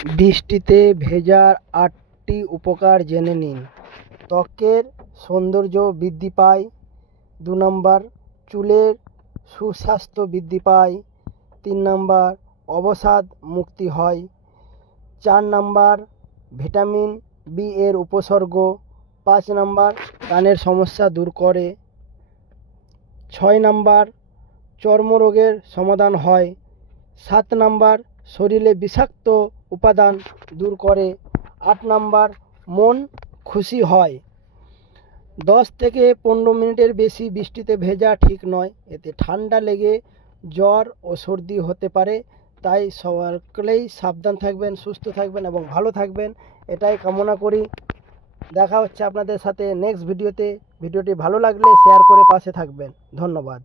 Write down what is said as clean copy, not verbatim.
বৃষ্টিতে ভেজার ৮টি উপকার জেনে নিন। ত্বকের সৌন্দর্য বৃদ্ধি পায়। ২ নম্বর, চুলের সুস্বাস্থ্য বৃদ্ধি পায়। ৩ নম্বর, অবসাদ মুক্তি হয়। ৪ নম্বর, ভিটামিন বি এর উপসর্গ। ৫ নম্বর, কানের সমস্যা দূর করে। ৬ নম্বর, চর্মরোগের সমাধান হয়। ৭ নম্বর, শরীরে বিষাক্ত উপাদান দূর করে। ৮ নম্বর, মন খুশি হয়। ১০ থেকে ১৫ মিনিটের বেশি বৃষ্টিতে ভেজা ঠিক নয়, এতে ঠান্ডা লেগে জ্বর ও সর্দি হতে পারে। তাই সকলেই সাবধান থাকবেন, সুস্থ থাকবেন এবং ভালো থাকবেন, এটাই কামনা করি। দেখা হচ্ছে আপনাদের সাথে নেক্সট ভিডিওতে। ভিডিওটি ভালো লাগলে শেয়ার করে পাশে থাকবেন। ধন্যবাদ।